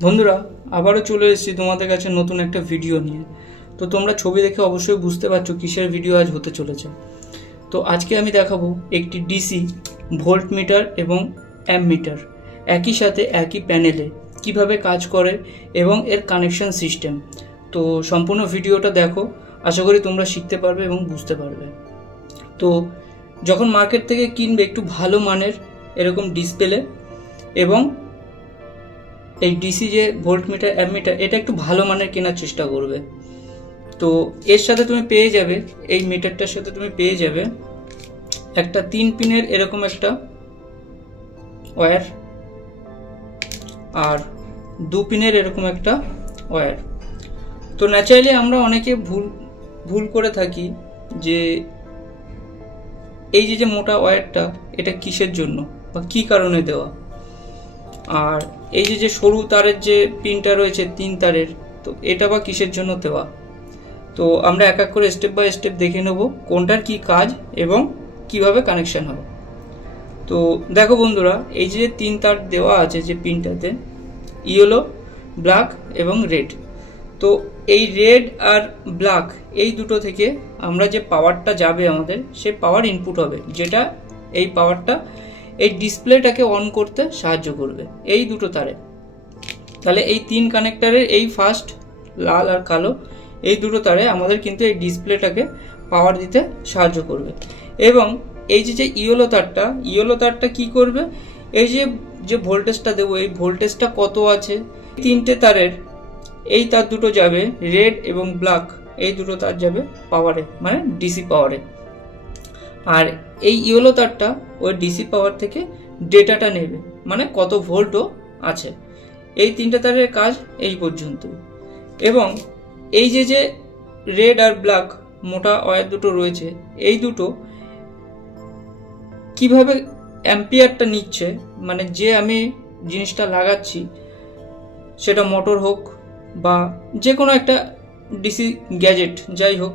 বন্ধুরা আবারও চলে এসেছি তোমাদের কাছে নতুন একটা ভিডিও নিয়ে। তো তোমরা ছবি দেখে অবশ্যই বুঝতে পারছো কিসের ভিডিও আজ হতে চলেছে। তো আজকে আমি দেখাবো একটি ডিসি ভোল্ট মিটার এবং অ্যাম্প মিটার একই সাথে একই প্যানেলে কিভাবে কাজ করে এবং এর কানেকশন সিস্টেম। তো সম্পূর্ণ ভিডিওটা দেখো, আশা করি তোমরা শিখতে পারবে এবং বুঝতে পারবে। তো যখন মার্কেট থেকে কিনবে একটু ভালো মানের এরকম ডিসপ্লে এবং এই ডিসি যে ভোল্ট মিটার অ্যাম্প মিটার এটা একটু ভালো মানের কেনার চেষ্টা করবে। তো এর সাথে তুমি পেয়ে যাবে, এই মিটারটার সাথে তুমি পেয়ে যাবে একটা 3 পিনের এরকম একটা ওয়্যার আর 2 পিনের এরকম একটা ওয়্যার। তো ন্যাচারালি আমরা অনেকে ভুল করে থাকি যে এই যে মোটা ওয়্যারটা এটা কিসের জন্য বা কি কারণে দেওয়া, আর এই যে সরু তারের যে পিনটা রয়েছে 3 তারের, তো এটা বা কিসের জন্য দেওয়া। তো আমরা এক এক করে স্টেপ বাই স্টেপ দেখে নেব কোনটার কি কাজ এবং কিভাবে কানেকশন হবে। তো দেখো বন্ধুরা, এই যে 3 তার দেওয়া আছে যে পিনটাতে, ইয়েলো, ব্ল্যাক এবং রেড। তো এই রেড আর ব্ল্যাক এই দুটো থেকে আমরা যে পাওয়ারটা যাবে আমাদের, সে পাওয়ার ইনপুট হবে, যেটা এই পাওয়ারটা এই ডিসপ্লেটাকে অন করতে সাহায্য করবে এই দুটো তারে। তাহলে এই 3 কানেক্টরের এই ফার্স্ট লাল আর কালো এই দুটো তারে আমাদের কিন্তু এই ডিসপ্লেটাকে পাওয়ার দিতে সাহায্য করবে। এবং এই যে ইয়েলো তারটা কি করবে, এই যে ভোল্টেজটা দেবো, এই ভোল্টেজটা কত আছে, 3টে তারের এই তার দুটো যাবে রেড এবং ব্ল্যাক, এই দুটো তার যাবে পাওয়ারে, মানে ডিসি পাওয়ারে। আর এই ইয়েলো তারটা ওই ডিসি পাওয়ার থেকে ডেটাটা নেবে, মানে কত ভোল্টও আছে। এই 3টে তারের কাজ এই পর্যন্ত। এবং এই যে রেড আর ব্ল্যাক মোটা ওয়্যার দুটো রয়েছে, এই দুটো কিভাবে অ্যাম্পিয়ারটা নিচ্ছে, মানে যে আমি জিনিসটা লাগাচ্ছি সেটা মোটর হোক বা যে কোনো একটা ডিসি গ্যাজেট যাই হোক,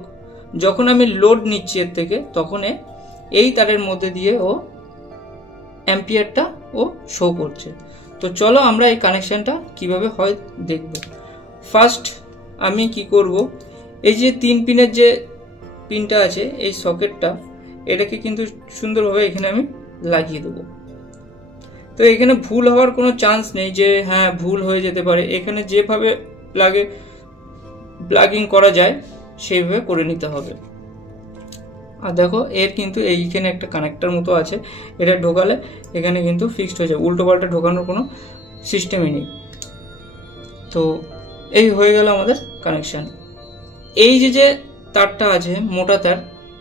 যখন আমি লোড নিচ্ছি এর থেকে, তখন এই তারের মধ্যে দিয়ে ও অ্যাম্পিয়ারটা ও শো করছে। তো চলো আমরা এই কানেকশনটা কিভাবে হয় দেখব। ফার্স্ট আমি কি করব, এই যে 3 পিনের যে পিনটা আছে এই সকেটটা, এটাকে কিন্তু সুন্দরভাবে এখানে আমি লাগিয়ে দেবো। তো এখানে ভুল হওয়ার কোনো চান্স নেই, যে হ্যাঁ ভুল হয়ে যেতে পারে। এখানে যেভাবে প্লাগিং করা যায় সেইভাবে করে নিতে হবে। আর দেখো এর কিন্তু এইখানে একটা কানেক্টর মতো আছে, এটা ঢোকালে এখানে কিন্তু ফিক্সড হয়ে যায়, উল্টো পাল্টা ঢোকানোর কোনো সিস্টেমই নেই। তো এই হয়ে গেল আমাদের কানেকশন। এই যে তারটা আছে মোটা তার,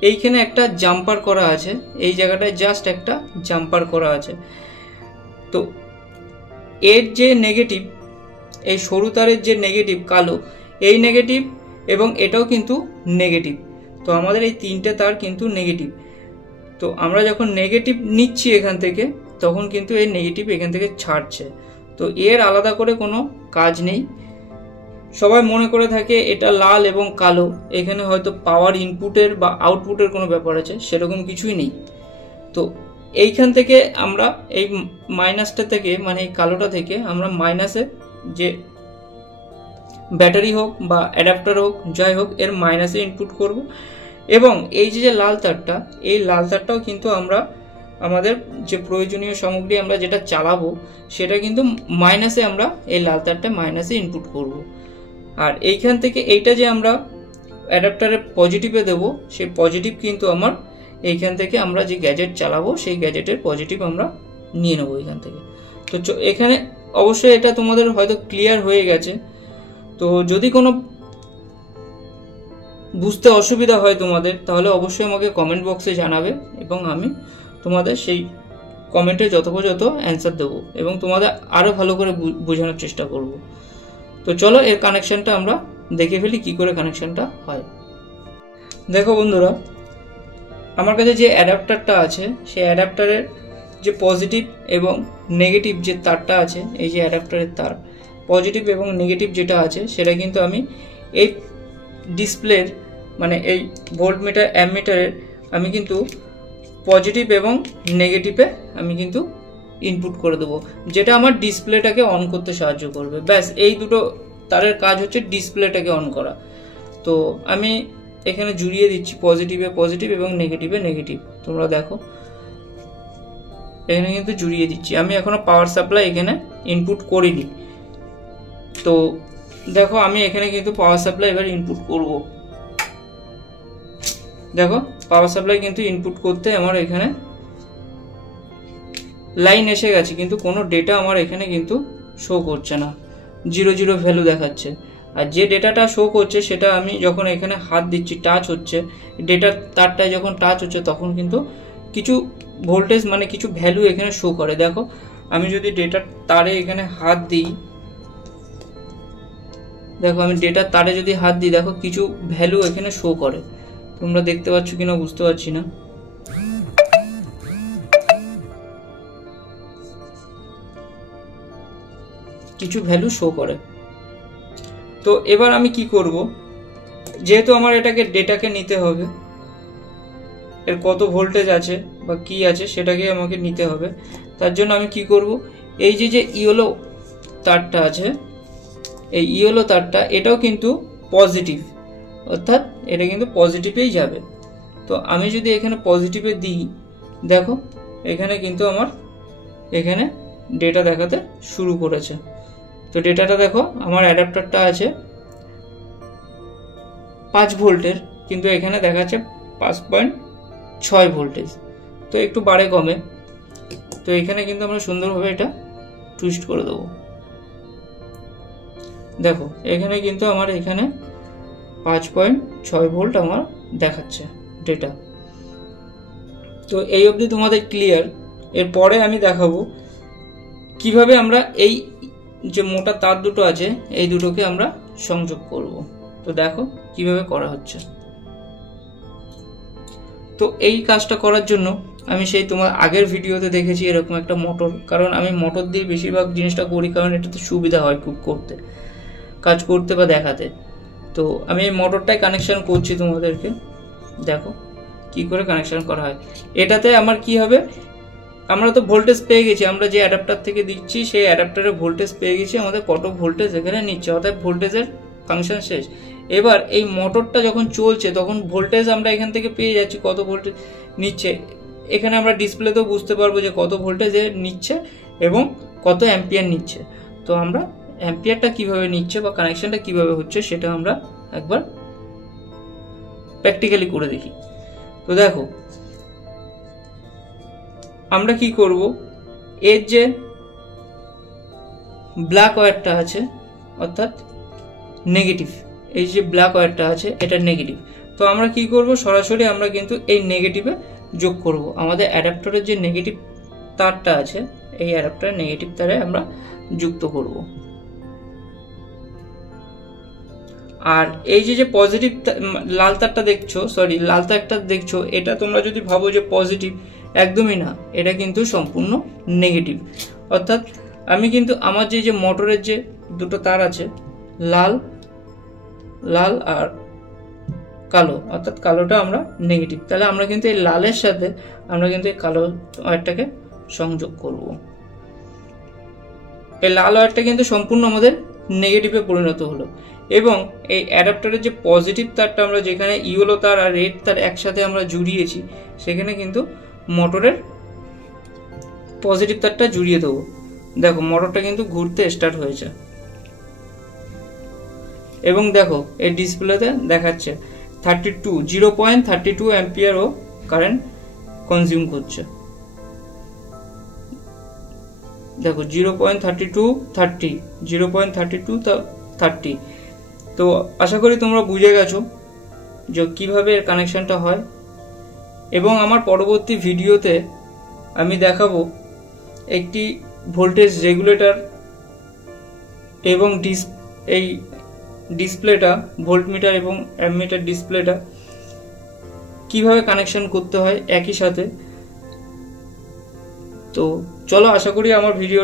এইখানে একটা জাম্পার করা আছে, এই জায়গাটায় জাস্ট একটা জাম্পার করা আছে। তো এর যে নেগেটিভ, এই সরু তারের যে নেগেটিভ কালো, এই নেগেটিভ এবং এটাও কিন্তু নেগেটিভ। তো আমাদের এই 3টে তার কিন্তু নেগেটিভ। তো আমরা যখন নেগেটিভ নিচ্ছি এখান থেকে, তখন কিন্তু এই নেগেটিভ এখান থেকে ছাড়ছে। তো এর আলাদা করে কোনো কাজ নেই। সবাই মনে করে থাকে এটা লাল এবং কালো, এখানে হয়তো পাওয়ার ইনপুটের বা আউটপুটের কোনো ব্যাপার আছে, সেরকম কিছুই নেই। তো এইখান থেকে আমরা এই মাইনাসটা থেকে, মানে এই কালোটা থেকে আমরা মাইনাসে যে ব্যাটারি হোক বা অ্যাডাপ্টার হোক যাই হোক, এর মাইনাসে ইনপুট করব। এবং এই যে লাল তারটা, এই লাল তারটাও কিন্তু আমরা আমাদের যে প্রয়োজনীয় সামগ্রী আমরা যেটা চালাবো, সেটা কিন্তু মাইনাসে আমরা এই লাল তারটা মাইনাসে ইনপুট করব। আর এইখান থেকে এইটা যে আমরা অ্যাডাপ্টারের পজিটিভে দেব, সেই পজিটিভ কিন্তু আমার এইখান থেকে আমরা যে গ্যাজেট চালাবো সেই গ্যাজেটের পজিটিভ আমরা নিয়ে নেবো এখান থেকে। তো এখানে অবশ্যই এটা তোমাদের হয়তো ক্লিয়ার হয়ে গেছে। তো যদি কোনো বুঝতে অসুবিধা হয় তোমাদের, তাহলে অবশ্যই আমাকে কমেন্ট বক্সে জানাবে এবং আমি তোমাদের সেই কমেন্টে যথোপযথ অ্যান্সার দেবো এবং তোমাদের আরও ভালো করে বোঝানোর চেষ্টা করব। তো চলো এর কানেকশনটা আমরা দেখে ফেলি কি করে কানেকশনটা হয়। দেখো বন্ধুরা, আমার কাছে যে অ্যাডাপ্টারটা আছে, সেই অ্যাডাপ্টারের যে পজিটিভ এবং নেগেটিভ যে তারটা আছে, এই যে অ্যাডাপ্টারের তার পজিটিভ এবং নেগেটিভ যেটা আছে, সেটা কিন্তু আমি এই ডিসপ্লের, মানে এই ভোল্ট মিটার অ্যাম্প মিটারের আমি কিন্তু পজিটিভ এবং নেগেটিভে আমি কিন্তু ইনপুট করে দেবো, যেটা আমার ডিসপ্লেটাকে অন করতে সাহায্য করবে। ব্যাস এই দুটো তারের কাজ হচ্ছে ডিসপ্লেটাকে অন করা। তো আমি এখানে জুড়িয়ে দিচ্ছি পজিটিভে পজিটিভ এবং নেগেটিভে নেগেটিভ। তোমরা দেখো এখানে কিন্তু জুড়িয়ে দিচ্ছি। আমি এখনো পাওয়ার সাপ্লাই এখানে ইনপুট করিনি। তো দেখো আমি এখানে কিন্তু পাওয়ার সাপ্লাই এবার ইনপুট করব। দেখো পাওয়ার সাপ্লাই কিন্তু ইনপুট করতে আমার এখানে লাইন এসে গেছে, কিন্তু কোনো ডেটা আমার এখানে কিন্তু শো করছে না, 0 ভ্যালু দেখাচ্ছে। আর যে ডেটাটা শো করছে সেটা আমি যখন এখানে হাত দিচ্ছি, টাচ হচ্ছে ডেটার তারটায়, যখন টাচ হচ্ছে তখন কিন্তু কিছু ভোল্টেজ মানে কিছু ভ্যালু এখানে শো করে। দেখো আমি যদি ডেটার তারে এখানে হাত দিই, দেখো আমি ডেটার তারে যদি হাত দিই, দেখো কিছু ভ্যালু এখানে শো করে। তোমরা দেখতে পাচ্ছ কিনা বুঝতে পারছি না। কিছু ভ্যালু শো করে। তো এবার আমি কি করব, যেহেতু আমার ডেটাকে নিতে হবে, এর কত ভোল্টেজ আছে বা কি আছে সেটাকে আমাকে নিতে হবে। তার জন্য আমি কি করব, এই যে ইয়েলো তারটা আছে, এই ইয়েলো তারটা এটাও কিন্তু পজিটিভ, অর্থাৎ এটা কিন্তু পজিটিভেই যাবে। তো আমি যদি এখানে পজিটিভে দিই, দেখো এখানে কিন্তু আমার এখানে ডেটা দেখাতে শুরু করেছে। তো ডেটাটা দেখো আমার অ্যাডাপ্টারটা আছে 5 ভোল্টের, কিন্তু এখানে দেখাচ্ছে 5.6 ভোল্টেজ। তো একটু বাড়ে কমে। তো এখানে কিন্তু আমরা সুন্দরভাবে এটা টুইস্ট করে দেবো। দেখো এখানে কিন্তু আমার এখানে 5.6 ভোল্ট আমার দেখাচ্ছে ডেটা। তো এই অবধি তোমাদের ক্লিয়ার। এরপরে আমি দেখাবো কিভাবে আমরা এই যে মোটা তার দুটো আছে এই দুটোকে আমরা সংযোগ করব। তো দেখো কিভাবে করা হচ্ছে। তো এই কাজটা করার জন্য আমি সেই তোমার আগের ভিডিওতে দেখেছি এরকম একটা মোটর, কারণ আমি মোটর দিয়ে বেশিরভাগ জিনিসটা করি, কারণ এটাতে সুবিধা হয় খুব করতে, কাজ করতে বা দেখাতে। তো আমি এই মোটরটাই কানেকশন করছি তোমাদেরকে, দেখো কি করে কানেকশন করা হয়। এটাতে আমার কি হবে, আমরা তো ভোল্টেজ পেয়ে গেছি, আমরা যে অ্যাডাপ্টার থেকে দিচ্ছি সেই অ্যাডাপ্টারে ভোল্টেজ পেয়ে গেছি, আমাদের কত ভোল্টেজ এখানে নিচ্ছে, অর্থাৎ ভোল্টেজের ফাংশন শেষ। এবার এই মোটরটা যখন চলছে তখন ভোল্টেজ আমরা এখান থেকে পেয়ে যাচ্ছি কত ভোল্টেজ নিচ্ছে। এখানে আমরা ডিসপ্লেতেও বুঝতে পারবো যে কত ভোল্টেজ নিচ্ছে এবং কত অ্যাম্পিয়ার নিচ্ছে। তো আমরা অ্যাম্পিয়ারটা কিভাবে নিচ্ছে বা কানেকশনটা কিভাবে হচ্ছে সেটা আমরা একবার প্র্যাকটিক্যালি করে দেখি। তো দেখো আমরা কি করব, এর যে ব্ল্যাক ওয়্যারটা আছে অর্থাৎ নেগেটিভ, এই যে ব্ল্যাক ওয়্যারটা আছে এটা নেগেটিভ। তো আমরা কি করব, সরাসরি আমরা কিন্তু এই নেগেটিভে যোগ করব। আমাদের অ্যাডাপ্টারের যে নেগেটিভ তারটা আছে এই অ্যাডাপ্টারের নেগেটিভ তারে আমরা যুক্ত করব। আর এই যে পজিটিভ লাল তারটা দেখছো, লাল তারটা দেখছো, এটা তোমরা যদি ভাবো যে পজিটিভ, একদমই না, এটা কিন্তু সম্পূর্ণ নেগেটিভ। অর্থাৎ আমি কিন্তু আমার যে মোটরের যে দুটো তার আছে লাল লাল আর কালো, অর্থাৎ কালোটা আমরা নেগেটিভ, তাহলে আমরা কিন্তু এই লালের সাথে আমরা কিন্তু এই কালো ওয়্যারটাকে সংযোগ করব। এই লাল ওয়্যারটা কিন্তু সম্পূর্ণ আমাদের নেগেটিভে পরিণত হলো এবং এই অ্যাডাপ্টারের যে পজিটিভ তারটা আমরা যেখানে ইয়েলো তার আর রেড তার একসাথে আমরা জুড়িয়েছি সেখানে কিন্তু মোটরের পজিটিভ তারটা জুড়িয়ে দেবো। দেখো মোটরটা কিন্তু ঘুরতে স্টার্ট হয়েছে এবং দেখো এই ডিসপ্লেতে দেখাচ্ছে 0.32 অ্যাম্পিয়ার ও কারেন্ট কনজিউম করছে। দেখো 0.32 তো আশা করি তোমরা বুঝে গেছো যে কিভাবে এর কানেকশনটা হয় এবং আমার পরবর্তী ভিডিওতে আমি দেখাবো একটি ভোল্টেজ রেগুলেটর এবং এই ডিসপ্লেটা ভোল্টমিটার এবং অ্যামমিটার ডিসপ্লেটা কিভাবে কানেকশন করতে হয় একই সাথে। তো চলো, আশা করি আমার ভিডিও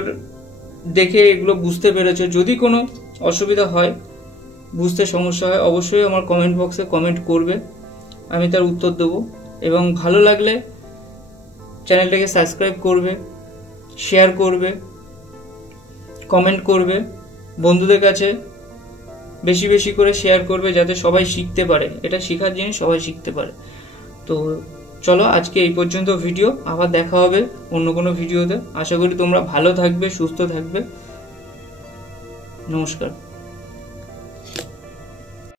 দেখে এগুলো বুঝতে পেরেছো। যদি কোনো অসুবিধা হয়, বুঝতে সমস্যা হয়, অবশ্যই আমার কমেন্ট বক্সে কমেন্ট করবে, আমি তার উত্তর দেবো। এবং ভালো লাগলে চ্যানেলটাকে সাবস্ক্রাইব করবে, শেয়ার করবে, কমেন্ট করবে, বন্ধুদের কাছে বেশি বেশি করে শেয়ার করবে, যাতে সবাই শিখতে পারে। এটা শেখার জিনিস, সবাই শিখতে পারে। তো চলো আজকে এই পর্যন্ত ভিডিও, আবার দেখা হবে অন্য কোনো ভিডিওতে। আশা করি তোমরা ভালো থাকবে, সুস্থ থাকবে। নমস্কার।